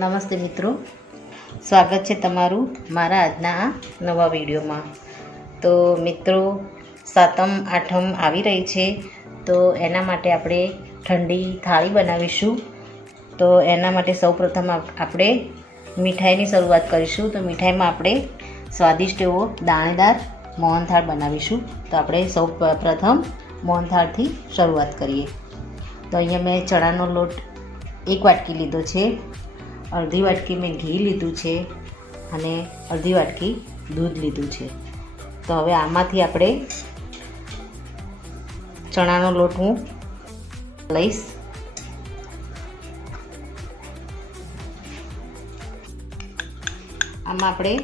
નમસ્તે મિત્રો, સ્વાગત છે તમારું મારા આજના આ નવા વિડીયોમાં। તો મિત્રો, સાતમ આઠમ આવી રહી છે, તો એના માટે આપણે ઠંડી થાળી બનાવીશું। તો એના માટે સૌપ્રથમ આપણે મીઠાઈની શરૂઆત કરીશું। તો મીઠાઈમાં આપણે સ્વાદિષ્ટ એવો દાણેદાર મોહનથાળ બનાવીશું। તો આપણે સૌપ્રથમ મોહનથાળથી શરૂઆત કરીએ। તો અહીંયા મેં ચણાનો લોટ 1 વાટકી લીધો છે, અડધી વાટકી મેં ઘી લીધું છે અને અડધી વાટકી દૂધ લીધું છે। તો હવે આમાંથી આપણે ચણાનો લોટ હું લઈશ। આમાં આપણે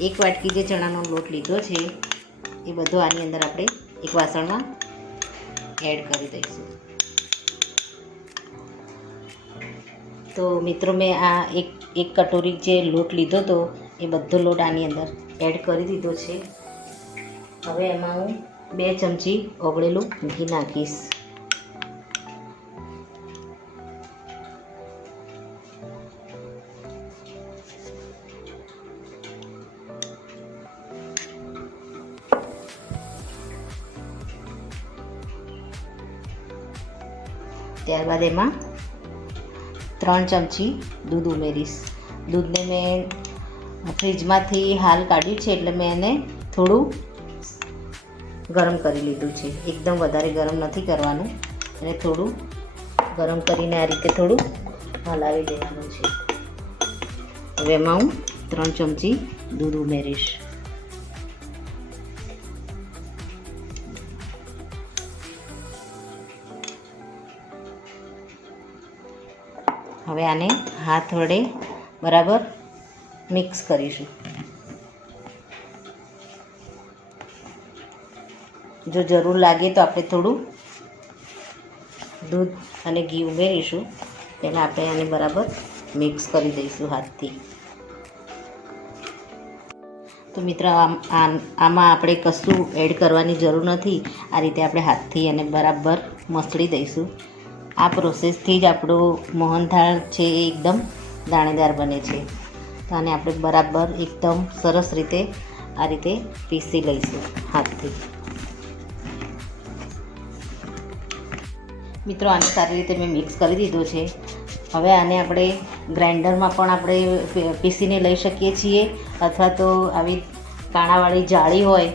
1 વાટકી જે ચણાનો લોટ લીધો છે એ બધો આની અંદર આપણે એક વાસણમાં એડ કરી દઈશું। તો મિત્રો, મેં આ એક કટોરી જે લોટ લીધો હતો એ બધો લોટ આની અંદર એડ કરી દીધો છે। હવે એમાં હું 2 ચમચી ઓગળેલું ઘી નાખીશ। ત્યારબાદ એમાં 3 ચમચી દૂધ ઉમેરીશ। દૂધને મેં ફ્રીજમાંથી હાલ કાઢ્યું છે, એટલે મેં એને થોડું ગરમ કરી લીધું છે। એકદમ વધારે ગરમ નથી કરવાનું, અને થોડું ગરમ કરીને આ રીતે થોડું હલાવી દેવાનું છે। હવે એમાં હું 3 ચમચી દૂધ ઉમેરીશ। હવે આને હાથ વડે બરાબર મિક્સ કરીશું। જો જરૂર લાગે તો આપણે થોડું દૂધ અને ઘી ઉમેરીશું। પહેલાં આપણે આને બરાબર મિક્સ કરી દઈશું હાથથી। તો મિત્રો, આમાં આપણે કશું એડ કરવાની જરૂર નથી। આ રીતે આપણે હાથથી એને બરાબર મસળી દઈશું। આ પ્રોસેસથી જ આપણું મોહનથાળ છે એ એકદમ દાણેદાર બને છે। તો આને આપણે બરાબર એકદમ સરસ રીતે આ રીતે પીસી લઈશું હાથથી। મિત્રો, આને સારી રીતે મેં મિક્સ કરી દીધું છે। હવે આને આપણે ગ્રાઇન્ડરમાં પણ આપણે પીસીને લઈ શકીએ છીએ, અથવા તો આવી કાણાવાળી જાળી હોય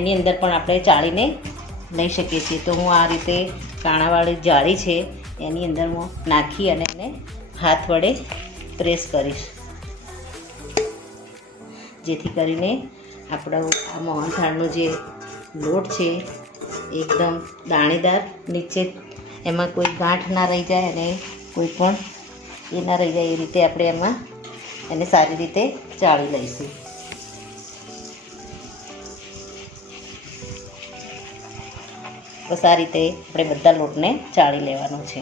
એની અંદર પણ આપણે ચાળીને લઈ શકીએ છીએ। તો હું આ રીતે કાણાવાળી જાળી છે એની અંદર હું નાખી અને એને હાથ વડે પ્રેસ કરીશ, જેથી કરીને આપણો આ મોહનથાળનો જે લોટ છે એકદમ દાણેદાર, નીચે એમાં કોઈ ગાંઠ ના રહી જાય અને કોઈ પણ એ ના રહી જાય, એ રીતે આપણે એમાં એને સારી રીતે ચાળી લઈશું। બસ આ રીતે આપણે બધા લોટને ચાળી લેવાનો છે।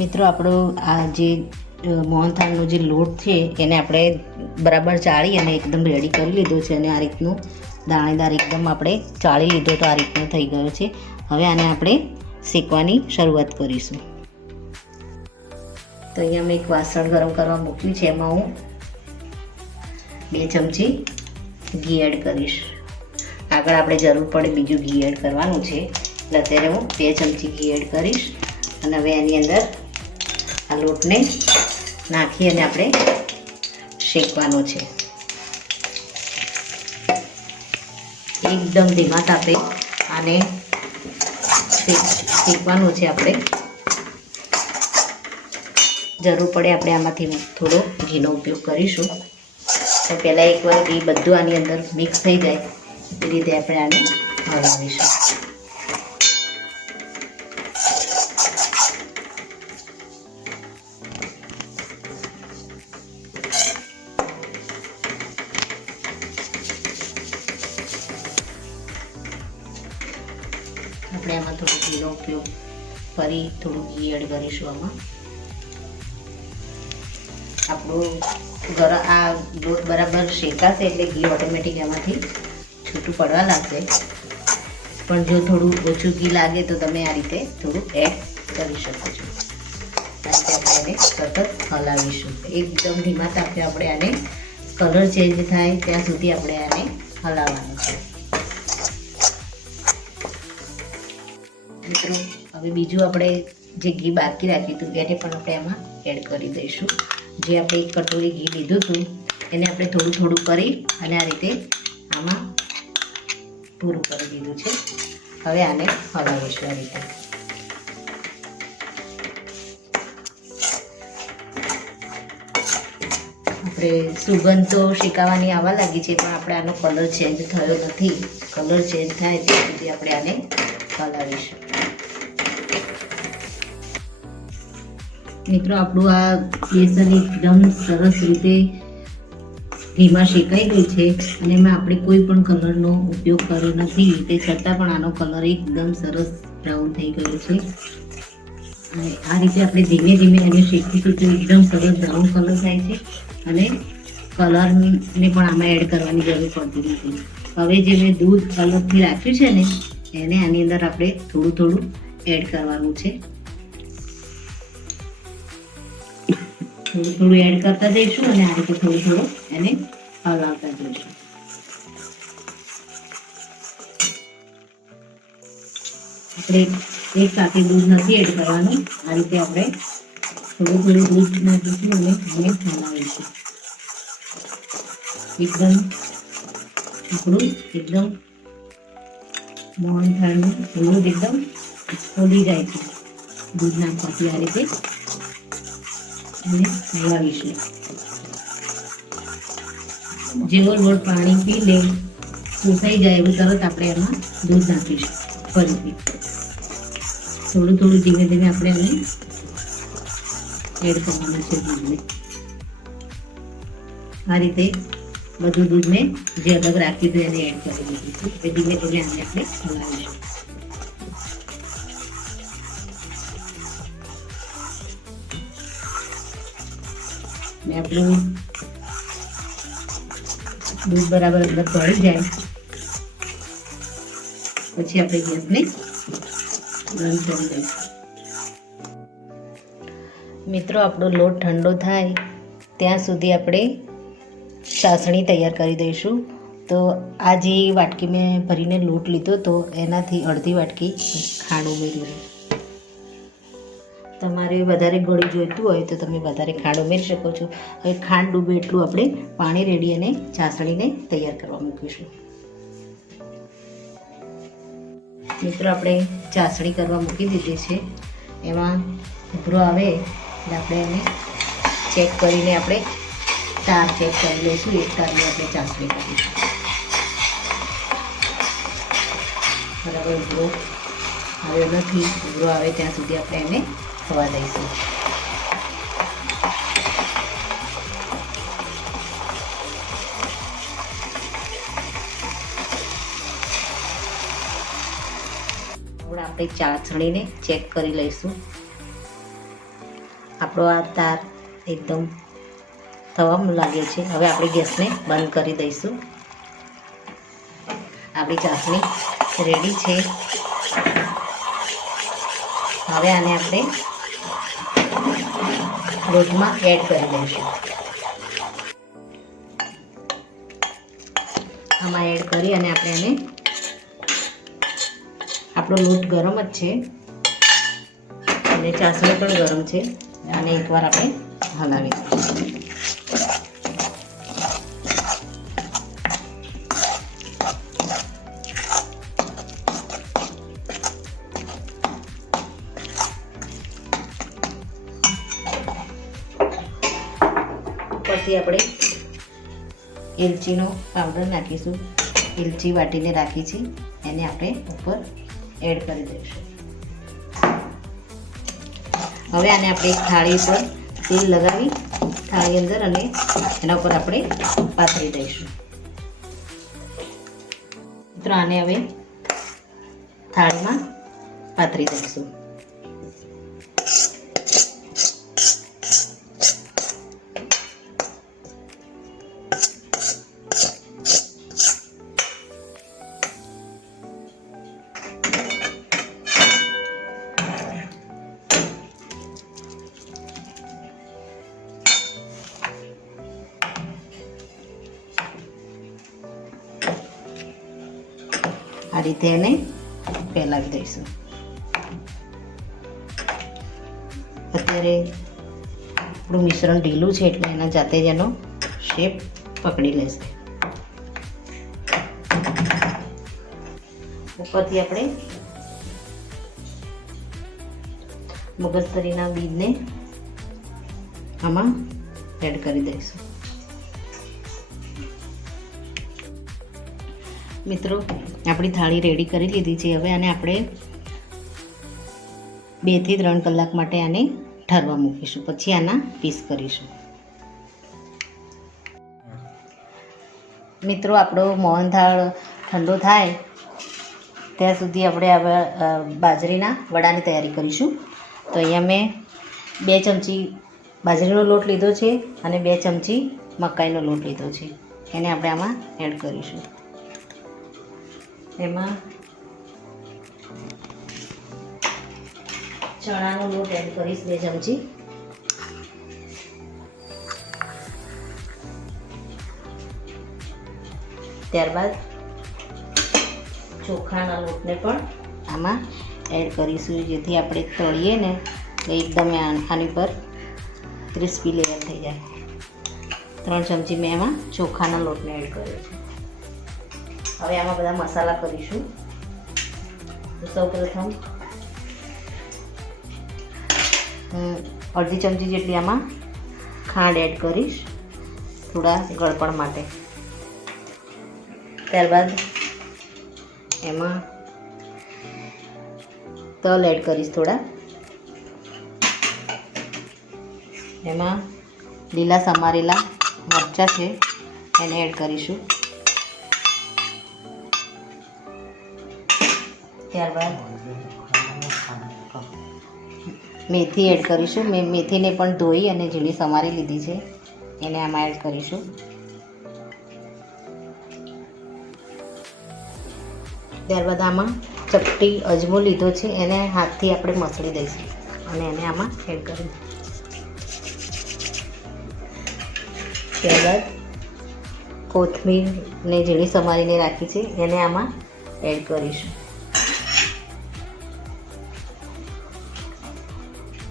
મિત્રો, આપણો આ જે મોહનથાળનો જે લોટ છે એને આપણે બરાબર ચાળી અને એકદમ રેડી કરી લીધો છે, અને આ રીતનું દાણેદાર એકદમ આપણે ચાળી લીધો તો આ રીતનો થઈ ગયો છે। હવે આને આપણે શેકવાની શરૂઆત કરીશું। તો અહીંયા મેં એક વાસણ ગરમ કરવા મૂક્યું છે, એમાં હું 2 ચમચી ઘી એડ કરીશ। આગળ આપણે જરૂર પડે બીજું ઘી એડ કરવાનું છે, એટલે અત્યારે હું 2 ચમચી ઘી એડ કરીશ। અને હવે એની અંદર આ લોટને નાખી અને આપણે શેકવાનો છે। એકદમ ધીમા તાપે આને શેકવાનું છે આપણે। જરૂર પડે આપણે આમાંથી થોડો ઘીનો ઉપયોગ કરીશું। તો પહેલાં એકવાર ઘી બધું આની અંદર મિક્સ થઈ જાય એ રીતે આપણે આને હલાવીશું। આપણે આમાં થોડું ઘીનો ઉપયોગ ફરી થોડું ઘી એડ કરીશું। આમાં આપણું આ લોટ બરાબર શેકાશે એટલે ઘી ઓટોમેટિક એમાંથી છૂટું પડવા લાગશે। પણ જો થોડું ઓછું ઘી લાગે તો તમે આ રીતે થોડું એડ કરી શકો છો. આપણે એને સતત હલાવીશું. એકદમ ધીમા તાપે આપણે આને કલર ચેન્જ થાય ત્યાં સુધી આપણે આને હલાવવાનું છે. મિત્રો હવે બીજું આપણે જે ઘી બાકી રાખ્યું હતું એને પણ આપણે આમાં એડ કરી દઈશું. જે આપણે એક કટોરી ઘી લીધું હતું એને આપણે થોડું થોડું કરી અને આ રીતે આમાં પૂરું કરી દીધું છે. હવે આને હલાવીશું આ રીતે. આપણે સુગંધ તો શેકાવાની આવવા લાગી છે પણ આપણે આનો કલર ચેન્જ થયો નથી. કલર ચેન્જ થાય ત્યાં સુધી આપણે આને હલાવીશું. મિત્રો આપણું આ બેસન એકદમ સરસ રીતે ઘીમાં શેકાઈ ગયું છે અને એમાં આપણે કોઈ પણ કલરનો ઉપયોગ કર્યો નથી. તે છતાં પણ આનો કલર એકદમ સરસ બ્રાઉન થઈ ગયો છે. અને આ રીતે આપણે ધીમે ધીમે એને શેકીશું તો એકદમ સરસ બ્રાઉન કલર થાય છે અને કલરને પણ આમાં એડ કરવાની જરૂર પડતી નથી. હવે જે મેં દૂધ અલગથી રાખ્યું છે ને એને આની અંદર આપણે થોડું થોડું એડ કરવાનું છે. થોડું થોડું એડ કરતા જઈશું અને આ રીતે થોડું થોડું એને હલાવતા જઈશું. આપણે એક સાથે દૂધ નથી એડ કરવાનું. આ રીતે આપણે થોડું થોડું દૂધ નાખીશું અને એને હલાવીશું. એકદમ મોહન થાળનું દૂધ એકદમ ખોલી જાય છે દૂધ નાખવાથી. આ રીતે અને હલાવીશું. જેવો લોટ પાણી પી લે સુસાઈ જાય એવું તરત આપણે એમાં દૂધ નાખીશું. ફરીથી થોડું થોડું ધીમે ધીમે આપણે એને એડ કરવાનું છે દૂધને. આ રીતે બધું દૂધને જે અલગ રાખ્યું હતું એને એડ કરી દીધું. એ ધીમે ધીમે આને આપણે હલાવીશું. ને આપણું દૂધ બરાબર અંદર ભળી જાય પછી આપણે ગેસને બંધ કરી દઈશું. મિત્રો આપણો લોટ ઠંડો થાય ત્યાં સુધી આપણે ચાસણી તૈયાર કરી દઈશું. તો આ જે વાટકી મેં ભરીને લોટ લીધો તો એનાથી અડધી વાટકી ખાંડ ઉમેરી. તમારે વધારે ગળી જોઈતું હોય તો તમે વધારે ખાંડ ઉમેરી શકો છો. હવે ખાંડ ડૂબે એટલું આપણે પાણી રેડી અને ચાસણીને તૈયાર કરવા મૂકીશું. મિત્રો આપણે ચાસણી કરવા મૂકી દીધી છે. એમાં ઉભરો આવે એટલે આપણે એને ચેક કરીને આપણે તાર ચેક કરી લઈશું. એક તારની આપણે ચાસણી કરીશું. બરાબર ઉભરો આવ્યો નથી. ઉભરો આવે ત્યાં સુધી આપણે એને થવા દઈશું. હવે આપણે ચાસણીને ચેક કરી લઈશું. આપણો આ તાર એકદમ થવા લાગે છે. હવે આપણે ગેસને બંધ કરી દઈશું. આપણી ચાસણી રેડી છે. હવે આને આપણે લોટમાં એડ કરી દઈશું. આમાં એડ કરી અને આપણે એને આપણો લોટ ગરમ જ છે અને ચાસણી પણ ગરમ છે. અને એકવાર આપણે હલાવી દઈશું. ઉપરથી આપણે એલચીનો પાવડર નાખીશું. એલચી વાટીને રાખી છે એને આપણે ઉપર એડ કરી દઈશું. હવે આને આપણે એક થાળી પર તેલ લગાવી થાળી અંદર અને એના ઉપર આપણે પાથરી દઈશું. મિત્રો આને હવે થાળીમાં પાથરી દઈશું. આ રીતે એને ફેલાવી દઈશું. અત્યારે આપણું મિશ્રણ ઢીલું છે એટલે એના જાતે જ એનો શેપ પકડી લેશે. ઉપરથી આપણે મગજતરીના બીજને આમાં એડ કરી દઈશું. મિત્રો આપણી થાળી રેડી કરી લીધી છે. હવે આને આપણે 2 થી 3 કલાક માટે આને ઠરવા મૂકીશું. પછી આના પીસ કરીશું. મિત્રો આપણો મોહનથાળ ઠંડો થાય ત્યાં સુધી આપણે આ બાજરીના વડાની તૈયારી કરીશું. તો અહીંયા મેં 2 ચમચી બાજરીનો લોટ લીધો છે અને 2 ચમચી મકાઈનો લોટ લીધો છે. એને આપણે આમાં એડ કરીશું. એમાં ચણાનો લોટ એડ કરીશ 2 ચમચી. ત્યારબાદ ચોખાના લોટને પણ આમાં એડ કરીશું, જેથી આપણે તળીએ ને તો એકદમ આની પર ક્રિસ્પી લેયર થઈ જાય. 3 ચમચી મેં એમાં ચોખાના લોટને એડ કર્યો છે. હવે આમાં બધા મસાલા કરીશું. સૌપ્રથમ અડધી ચમચી જેટલી આમાં ખાંડ એડ કરીશ થોડા ગળપણ માટે. ત્યારબાદ એમાં તલ એડ કરીશ થોડા. એમાં લીલા સમારેલા મરચાં છે એને એડ કરીશું. ત્યારબાદ મેથી એડ કરીશું. મેં મેથીને પણ ધોઈ અને ઝીણી સમારી લીધી છે, એને આમાં એડ કરીશું. ત્યારબાદ આમાં ચપટી અજમો લીધો છે, એને હાથથી આપણે મસળી દઈશું અને એને આમાં એડ કરીશું. ત્યારબાદ કોથમીરને ઝીણી સમારીને રાખી છે એને આમાં એડ કરીશું.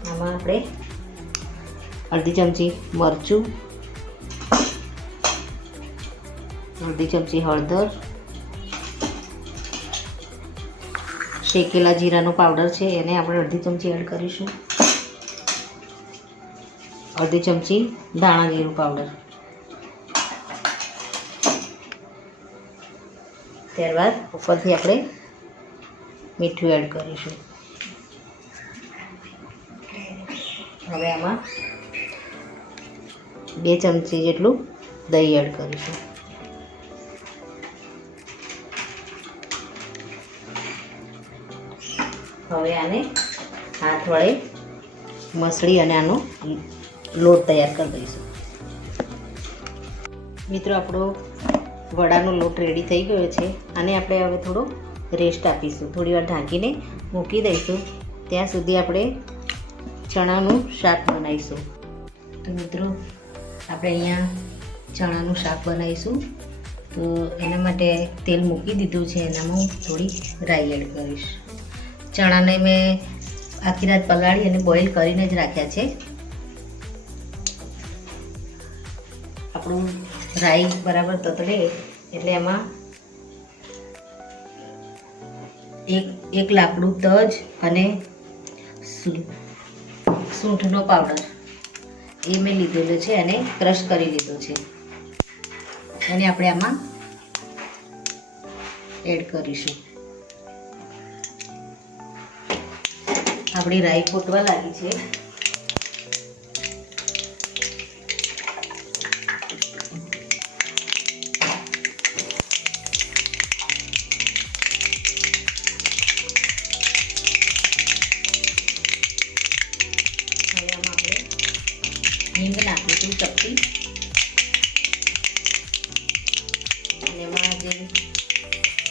આમાં આપણે અડધી ચમચી મરચું, અડધી ચમચી હળદર, શેકેલા જીરાનો પાવડર છે એને આપણે અડધી ચમચી એડ કરીશું. અડધી ચમચી ધાણા જીરું પાવડર. ત્યારબાદ ઉપરથી આપણે મીઠું એડ કરીશું. હવે આમાં 2 ચમચી જેટલું દહીં એડ કરીશું. હવે આને હાથ વડે મસળી અને આનો લોટ તૈયાર કરી દઈશું. મિત્રો આપણો વડાનો લોટ રેડી થઈ ગયો છે. આને આપણે હવે થોડો રેસ્ટ આપીશું. થોડી વાર ઢાંકીને મૂકી દઈશું. ત્યાં સુધી આપણે ચણાનું શાક બનાવીશું. તો મિત્રો આપણે અહીંયા ચણાનું શાક બનાવીશું. તો એના માટે તેલ મૂકી દીધું છે. એનામાં હું થોડી રાઈ એડ કરીશ. ચણાને મેં આખી રાત પલાળી અને બોઇલ કરીને જ રાખ્યા છે. આપણું રાઈ બરાબર તતડે એટલે એમાં એક લાકડું તજ અને સૂંઠનો પાવડર એ મેં લીધેલો છે અને ક્રશ કરી લીધો છે. અને આપણે આમાં એડ કરીશું. આપણી રાઈ ફૂટવા લાગી છે. હવે આમાં આપણે હિંગ નાખીશું ચપટી. અને એમાં જે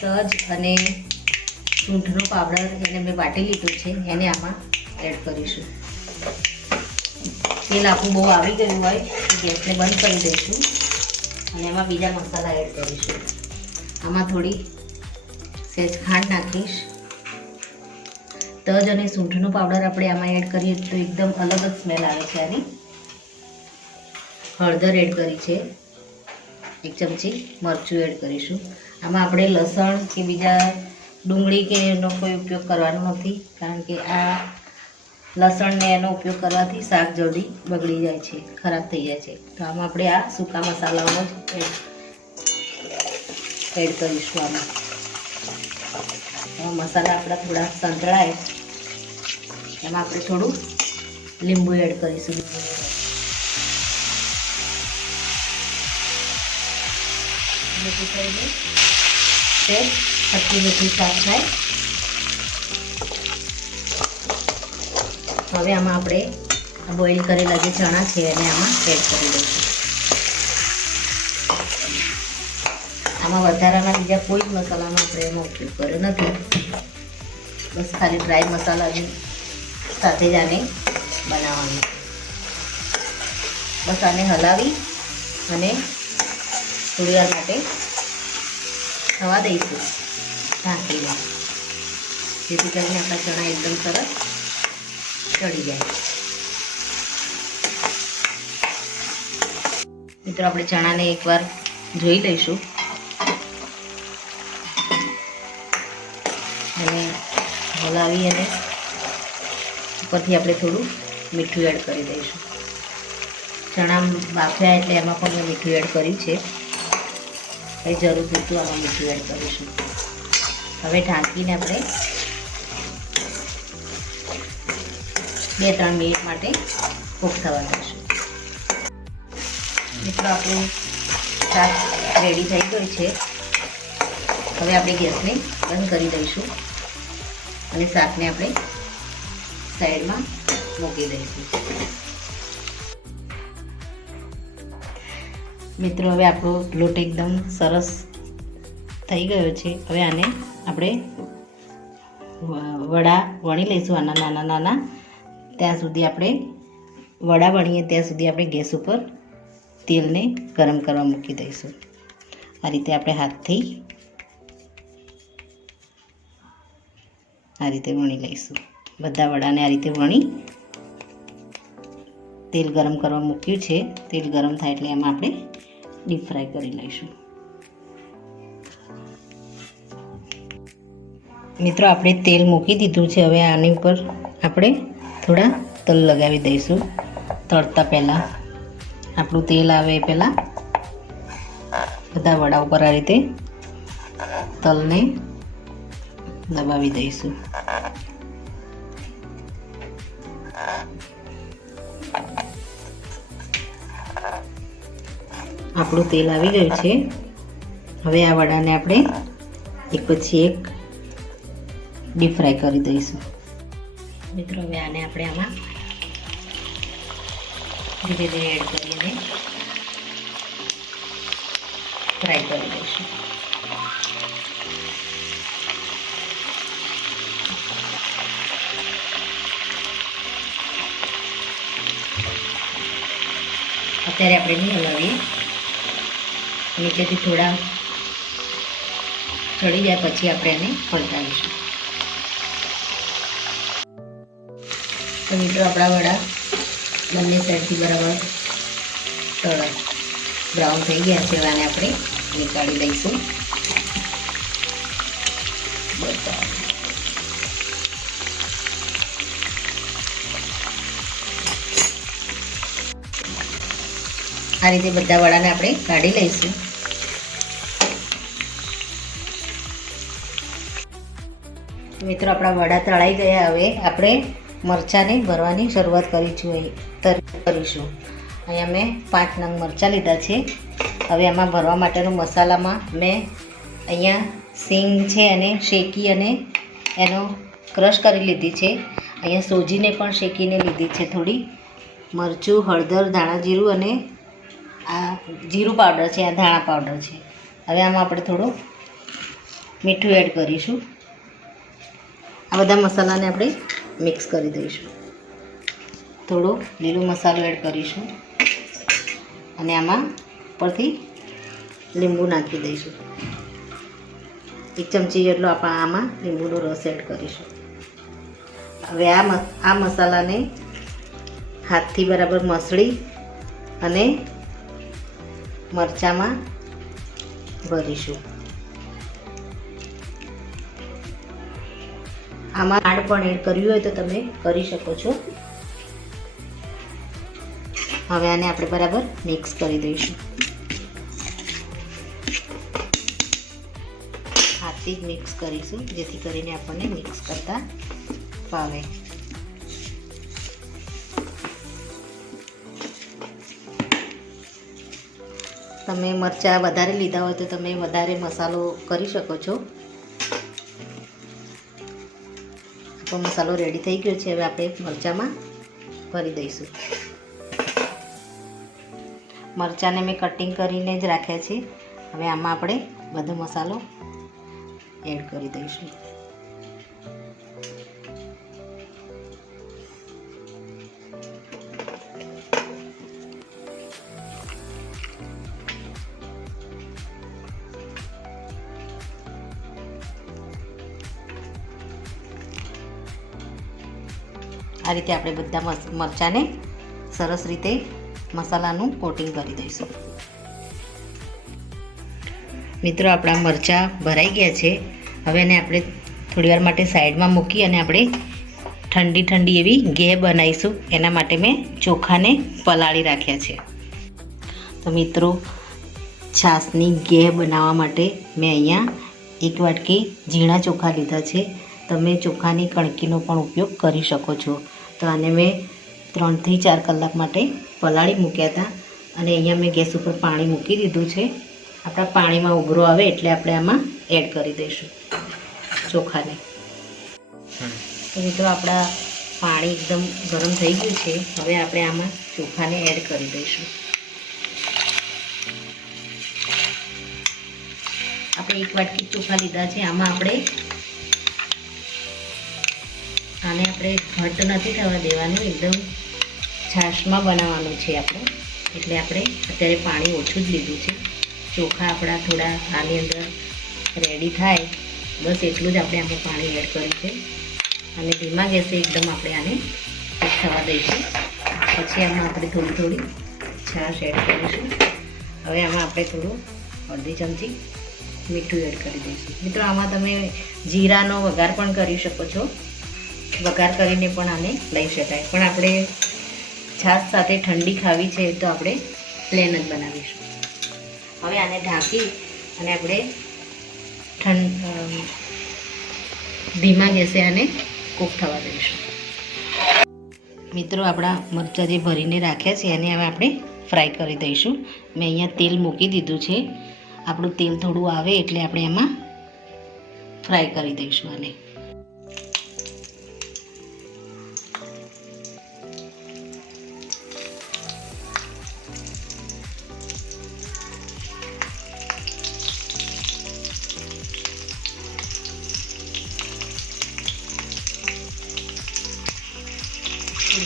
તજ અને સૂંઠનો પાવડર એને મેં વાટી લીધું છે એને આમાં એડ કરીશું. તેલ આપણું બહુ આવી ગયું હોય તો ગેસને બંધ કરી દઈશું અને એમાં બીજા મસાલા એડ કરીશું. આમાં થોડી સહેજ ખાંડ નાખીશ. તજ અને સૂંઠનો પાવડર આપણે આમાં એડ કરીએ તો એકદમ અલગ જ સ્મેલ આવે છે આની. હળદર એડ કરી છે, 1 ચમચી મરચું એડ કરીશું. આમાં આપણે લસણ કે બીજા ડુંગળી કે એનો કોઈ ઉપયોગ કરવાનો નથી, કારણ કે આ લસણને એનો ઉપયોગ કરવાથી શાક જલ્દી બગડી જાય છે, ખરાબ થઈ જાય છે. તો આમાં આપણે આ સૂકા મસાલાઓનો જ એડ કરીશું. આમાં મસાલા આપણા થોડા સંતળાય એમાં આપણે થોડું લીંબુ એડ કરીશું. જેથી કરીને તે ખટ્ટી મીઠી શાક થાય. હવે આમાં આપણે બોઇલ કરેલા જે ચણા છે એને આમાં એડ કરી દઈશું. આમાં વધારાના બીજા કોઈ જ મસાલાનો આપણે એમાં ઉપયોગ કર્યો નથી. બસ ખાલી ડ્રાય મસાલાની સાથે જ આને બનાવવાનું. બસ આને હલાવી અને થોડી વાર માટે થવા દઈશું ઢાંકીને, જેથી કરીને આપણા ચણા એકદમ સરસ ચડી જાય. મિત્રો આપણે ચણાને એકવાર જોઈ લઈશું અને હલાવી અને ઉપરથી આપણે થોડું મીઠું એડ કરી દઈશું. ચણા બાફ્યા એટલે એમાં પણ મેં મીઠું એડ કર્યું છે, કંઈ જરૂર પૂરતું આમાં મીઠું એડ કરીશું. હવે ઢાંકીને આપણે 2-3 મિનિટ માટે કૂક થવા દઈશું. મિત્રો આપણું શાક રેડી થઈ ગયું છે. હવે આપણે ગેસને બંધ કરી દઈશું અને શાકને આપણે સાઈડમાં મૂકી દઈશું. મિત્રો હવે આપણો લોટ એકદમ સરસ થઈ ગયો છે. હવે આને આપણે વડા વણી લઈશું, નાના નાના. ત્યાં સુધી આપણે વડા વણીએ ત્યાં સુધી આપણે ગેસ ઉપર તેલને ગરમ કરવા મૂકી દઈશું. આ રીતે આપણે હાથથી આ રીતે વણી લઈશું. બધા વડાને આ રીતે વણી તેલ ગરમ કરવા મૂક્યું છે. તેલ ગરમ થાય એટલે એમાં આપણે ડીપ ફ્રાય કરી લઈશું. મિત્રો આપણે તેલ મૂકી દીધું છે. હવે આની ઉપર આપણે થોડા તલ લગાવી દઈશું. તળતા પહેલાં આપણું તેલ આવે એ પહેલાં બધા વડા ઉપર આ રીતે તલને દબાવી દઈશું. આપણું તેલ આવી ગયું છે. હવે આ વડાને આપણે એક પછી એક ડીપ ફ્રાય કરી દઈશું. મિત્રો હવે આને આપણે આમાં ધીરે ધીરે એડ કરીને ફ્રાય કરી દઈશું. અત્યારે આપણે નહીં હલાવીએ, નીચેથી થોડા ચડી જાય પછી આપણે એને પલટાવીશું. તો મિત્રો આપણા વડા બંને સાઈડથી બરાબર બ્રાઉન થઈ ગયા છે. આને આપણે નીકાળી દઈશું. આ રીતે બધા વડાને આપણે કાઢી લઈશું. મિત્રો આપણા વડા તળાઈ ગયા. હવે આપણે મરચાંને ભરવાની શરૂઆત કરીશું. અહીંયા મેં 5 નંગ મરચાં લીધા છે. હવે આમાં ભરવા માટેનો મસાલામાં મેં અહીંયા સિંગ છે અને શેકી અને એનો ક્રશ કરી લીધી છે. અહીંયા સોજીને પણ શેકીને લીધી છે થોડી. મરચું, હળદર, ધાણા જીરું અને આ જીરું પાવડર છે, આ ધાણા પાવડર છે. હવે આમાં આપણે થોડું મીઠું એડ કરીશું. આ બધા મસાલાને આપણે મિક્સ કરી દઈશું. થોડો લીલો મસાલો એડ કરીશું અને આમાં ઉપરથી લીંબુ નાખી દઈશું. 1 ચમચી જેટલો આપણે આમાં લીંબુનો રસ એડ કરીશું. હવે આ મસાલાને હાથથી બરાબર મસળી અને મરચાંમાં ભરીશું. આમાં ખાંડ પણ એડ કર્યું હોય તો તમે કરી શકો છો. હવે આને આપણે બરાબર મિક્સ કરી દઈશું. હાથથી જ મિક્સ કરીશું જેથી કરીને આપણને મિક્સ કરતા ફાવે. તમે મરચાં વધારે લીધા હોય તો તમે વધારે મસાલો કરી શકો છો. આપણો મસાલો રેડી થઈ ગયો છે. હવે આપણે મરચાંમાં ભરી દઈશું. મરચાંને મેં કટિંગ કરીને જ રાખ્યા છે. હવે આમાં આપણે બધો મસાલો એડ કરી દઈશું. આ રીતે આપણે બધા મરચાંને સરસ રીતે મસાલાનું કોટિંગ કરી દઈશું. મિત્રો આપણા મરચાં ભરાઈ ગયા છે. હવે એને આપણે થોડીવાર માટે સાઈડમાં મૂકી અને આપણે ઠંડી એવી ઘે બનાવીશું. એના માટે મેં ચોખાને પલાળી રાખ્યા છે. તો મિત્રો છાશની ઘે બનાવવા માટે મેં અહીંયા 1 વાટકી ઝીણા ચોખા લીધા છે. તમે ચોખાની કણકીનો પણ ઉપયોગ કરી શકો છો. તો આને મેં 3 થી 4 કલાક માટે પલાળી મૂક્યા હતા અને અહીંયા મેં ગેસ ઉપર પાણી મૂકી દીધું છે. આપણા પાણીમાં ઉભરો આવે એટલે આપણે આમાં એડ કરી દઈશું ચોખાને. તો મિત્રો આપણા પાણી એકદમ ગરમ થઈ ગયું છે. હવે આપણે આમાં ચોખાને એડ કરી દઈશું. આપણે 1 વાટકી ચોખા લીધા છે. આમાં આને આપણે ઘટ નથી થવા દેવાનું, એકદમ છાશમાં બનાવવાનું છે આપણે. એટલે આપણે અત્યારે પાણી ઓછું જ લીધું છે. ચોખા આપણા થોડા આની અંદર રેડી થાય બસ એટલું જ આપણે આમાં પાણી એડ કર્યું છે અને ધીમા ગેસે એકદમ આપણે આને કૂક થવા દઈશું. પછી આમાં આપણે થોડી છાશ એડ કરીશું. હવે આમાં આપણે થોડું અડધી ચમચી મીઠું એડ કરી દઈશું. મિત્રો આમાં તમે જીરાનો વઘાર પણ કરી શકો છો. વઘાર કરીને પણ આને લઈ શકાય, પણ આપણે છાશ સાથે ઠંડી ખાવી છે તો આપણે પ્લેન જ બનાવીશું. હવે આને ઢાંકી અને આપણે ધીમા ગેસે આને કૂક થવા દઈશું. મિત્રો આપણા મરચાં જે ભરીને રાખ્યા છે એને હવે આપણે ફ્રાય કરી દઈશું. મેં અહીંયા તેલ મૂકી દીધું છે. આપણું તેલ થોડું આવે એટલે આપણે એમાં ફ્રાય કરી દઈશું આને.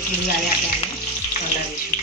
થોડી વારે આપણે આને હલાવીશું.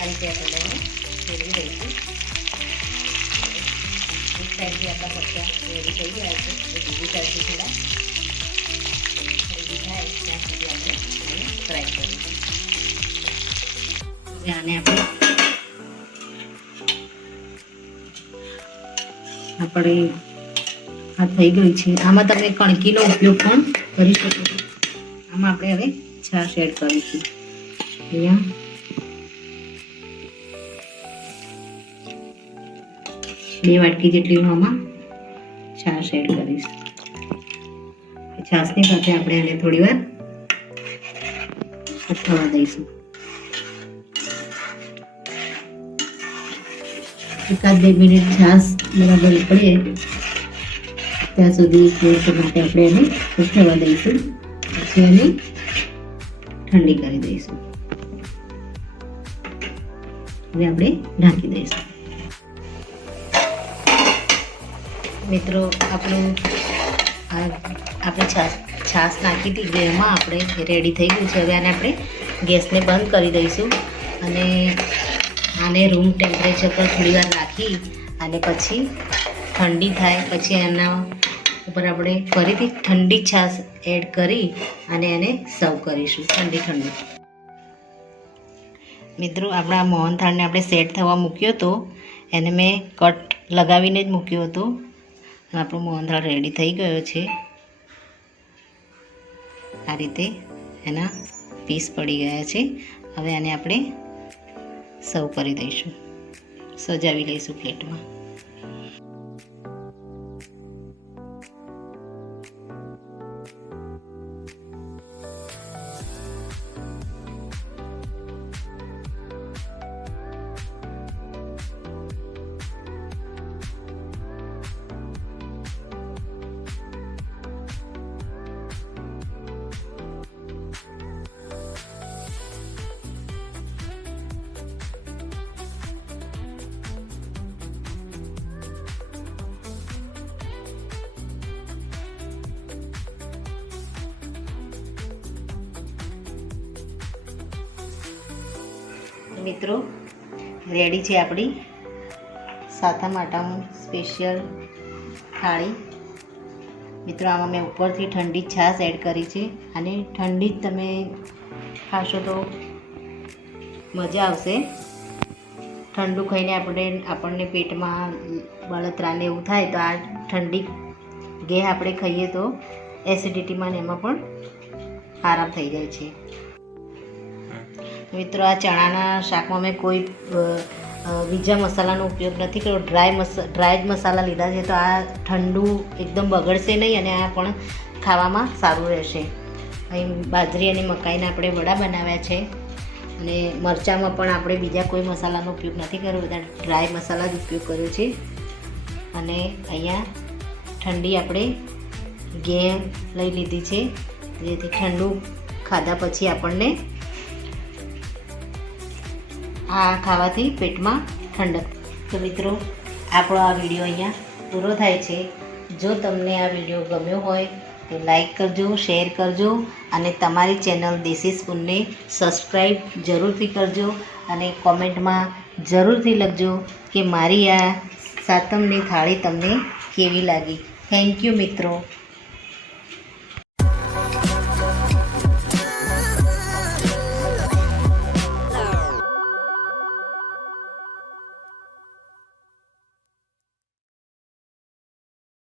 આ રીતે આપણે ફેરવી દઈશું. એક સાઈડથી આપણા મરચાં રેડી થઈ ગયા છે તો બીજી સાઈડથી થોડા રેડી થાય થાય ત્યાં સુધી આપણે ફ્રાય કરીશું. હવે આને આપણે આ થઈ ગઈ છે. આમાં તમે કણકીનો ઉપયોગ પણ કરી શકો છો. આમાં આપણે હવે છાશ એડ કરીશું. અહીંયા 2 વાટકી જેટલી હું આમાં છાશ એડ કરીશ. છાશની સાથે આપણે આને થોડી વાર થવા દઈશું. એકાદ 2 મિનિટ છાશ બરાબર ઉકળે ત્યાં સુધી થોડુંક માટે આપણે એને થવા દઈશું. પછી એને ઠંડી કરી દઈશું. હવે આપણે ઢાંકી દઈશું. મિત્રો આપણે છાશ નાખી હતી એમાં આપણે રેડી થઈ ગયું છે. હવે આને આપણે ગેસને બંધ કરી દઈશું અને આને રૂમ ટેમ્પરેચર પર થોડી વાર રાખી અને પછી ઠંડી થાય પછી એના ઉપર આપણે ફરીથી ઠંડી છાશ એડ કરી અને એને સર્વ કરીશું ઠંડી. મિત્રો આપણા મોહનથાળને આપણે સેટ થવા મૂક્યો હતો એને મેં કટ લગાવીને જ મૂક્યો હતો. આપણો મોહનથાળ રેડી થઈ ગયો છે. આ રીતે એના પીસ પડી ગયા છે. હવે આને આપણે સર્વ કરી દઈશું, સજાવી લઈશું પ્લેટમાં. મિત્રો રેડી છે આપણી સાતમ આઠમ સ્પેશિયલ થાળી. મિત્રો આમાં મેં ઉપરથી ઠંડી છાશ એડ કરી છે અને ઠંડી જ તમે ખાશો તો મજા આવશે. ઠંડુ ખાઈને આપણને પેટમાં બળતરાને એવું થાય તો આ ઠંડી ઘે આપણે ખાઈએ તો એસિડિટીમાં ને એમાં પણ આરામ થઈ જાય છે. મિત્રો આ ચણાના શાકમાં મેં કોઈ બીજા મસાલાનો ઉપયોગ નથી કર્યો. ડ્રાય જ મસાલા લીધા છે તો આ ઠંડુ એકદમ બગડશે નહીં અને આ પણ ખાવામાં સારું રહેશે. અહીં બાજરી અને મકાઈના આપણે વડા બનાવ્યા છે અને મરચાંમાં પણ આપણે બીજા કોઈ મસાલાનો ઉપયોગ નથી કર્યો, બધા ડ્રાય મસાલા જ ઉપયોગ કર્યો છે. અને અહીંયા ઠંડી આપણે ઘે લઈ લીધી છે જેથી ઠંડુ ખાધા પછી આપણને આ ખાવાથી પેટમાં ઠંડક. તો મિત્રો આપણો આ વિડીયો અહીંયા પૂરો થાય છે. જો તમને આ વિડીયો ગમ્યો હોય તો લાઈક કરજો, શેર કરજો અને તમારી ચેનલ દેશી સ્પૂનને સબસ્ક્રાઈબ જરૂરથી કરજો અને કોમેન્ટમાં જરૂરથી લખજો કે મારી આ સાતમની થાળી તમને કેવી લાગી. થેન્ક યુ મિત્રો.